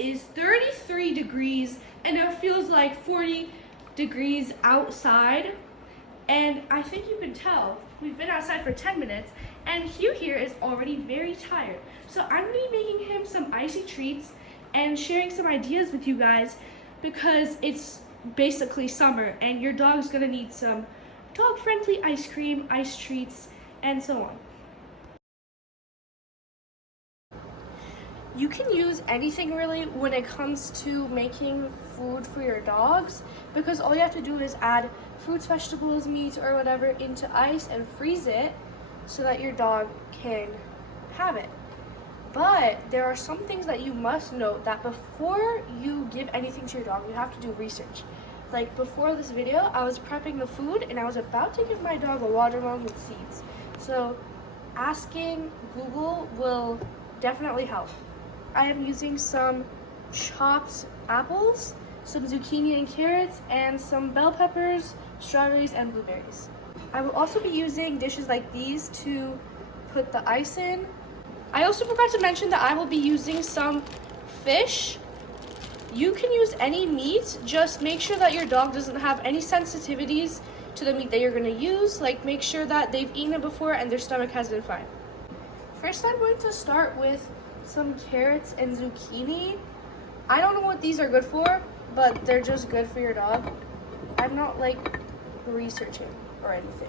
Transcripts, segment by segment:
is 33 degrees and it feels like 40 degrees outside. And I think you can tell, we've been outside for 10 minutes and Hugh here is already very tired. So I'm gonna be making him some icy treats and sharing some ideas with you guys because it's basically summer and your dog's gonna need some dog-friendly ice cream, ice treats, and so on. You can use anything really when it comes to making food for your dogs because all you have to do is add fruits, vegetables, meat, or whatever into ice and freeze it so that your dog can have it. But there are some things that you must note that before you give anything to your dog, you have to do research. Like before this video, I was prepping the food and I was about to give my dog a watermelon with seeds. So asking Google will definitely help. I am using some chopped apples, some zucchini and carrots, and some bell peppers, strawberries, and blueberries. I will also be using dishes like these to put the ice in. I also forgot to mention that I will be using some fish. You can use any meat, just make sure that your dog doesn't have any sensitivities to the meat that you're gonna use. Like make sure that they've eaten it before and their stomach has been fine. First, I'm going to start with some carrots and zucchini. I don't know what these are good for, but they're just good for your dog. I'm not like researching or anything.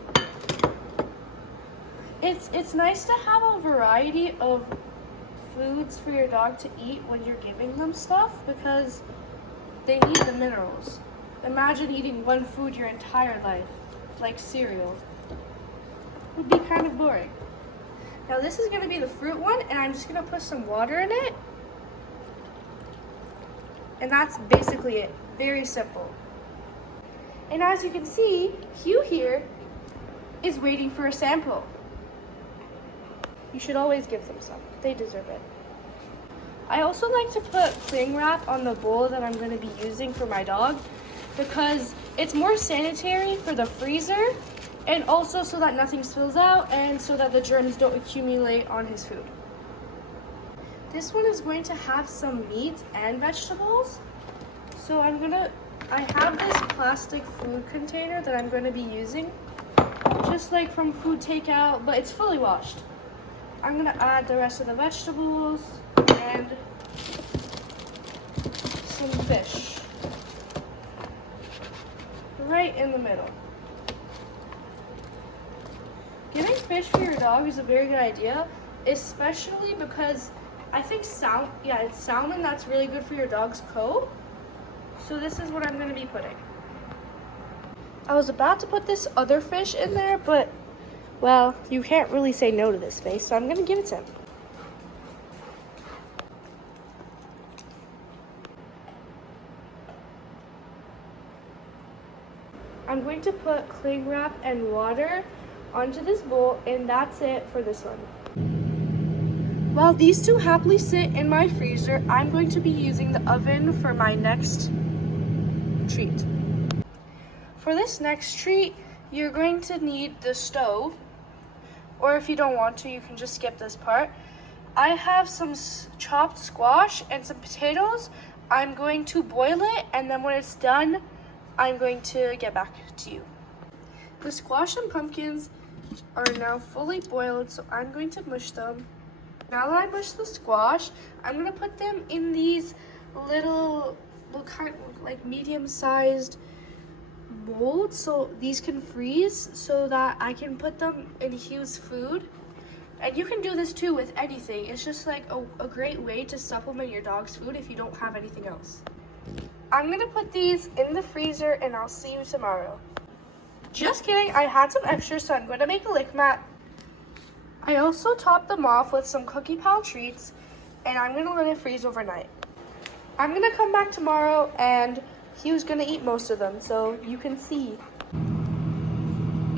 It's nice to have a variety of foods for your dog to eat when you're giving them stuff because they need the minerals. Imagine eating one food your entire life, like cereal. It would be kind of boring. Now this is gonna be the fruit one and I'm just gonna put some water in it. And that's basically it, very simple. And as you can see, Hugh here is waiting for a sample. You should always give them some, they deserve it. I also like to put cling wrap on the bowl that I'm gonna be using for my dog because it's more sanitary for the freezer and also so that nothing spills out and so that the germs don't accumulate on his food. This one is going to have some meat and vegetables. So I have this plastic food container that I'm going to be using, just like from food takeout, but it's fully washed. I'm going to add the rest of the vegetables and some fish right in the middle. Giving fish for your dog is a very good idea, especially because I think it's salmon that's really good for your dog's coat. So this is what I'm going to be putting. I was about to put this other fish in there, but well, you can't really say no to this fish, so I'm going to give it to him. I'm going to put cling wrap and water onto this bowl, and that's it for this one. While these two happily sit in my freezer, I'm going to be using the oven for my next treat. For this next treat, you're going to need the stove, or if you don't want to, you can just skip this part. I have some chopped squash and some potatoes. I'm going to boil it, and then when it's done, I'm going to get back to you. The squash and pumpkins are now fully boiled, so I'm going to mush them. Now that I mushed the squash, I'm going to put them in these little kind of like medium-sized molds so these can freeze so that I can put them in Hugh's food. And you can do this too with anything. It's just like a great way to supplement your dog's food if you don't have anything else. I'm going to put these in the freezer and I'll see you tomorrow. Just kidding, I had some extras, so I'm going to make a lick mat. I also topped them off with some Cookie Pal treats, and I'm going to let it freeze overnight. I'm going to come back tomorrow, and Hugh's going to eat most of them, so you can see.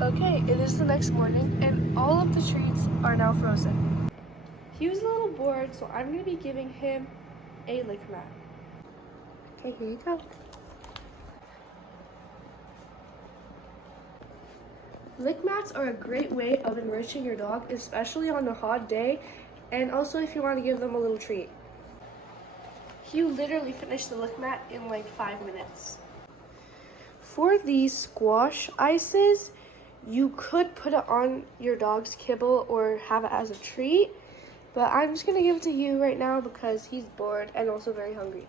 Okay, it is the next morning, and all of the treats are now frozen. Hugh's a little bored, so I'm going to be giving him a lick mat. Okay, here you go. Lick mats are a great way of enriching your dog, especially on a hot day, and also if you want to give them a little treat. You literally finished the lick mat in like 5 minutes. For these squash ices, you could put it on your dog's kibble or have it as a treat, but I'm just gonna give it to you right now because he's bored and also very hungry.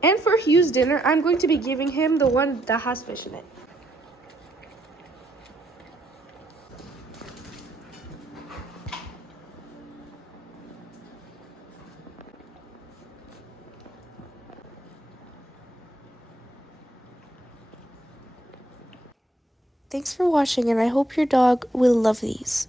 And for Hugh's dinner, I'm going to be giving him the one that has fish in it. Thanks for watching, and I hope your dog will love these.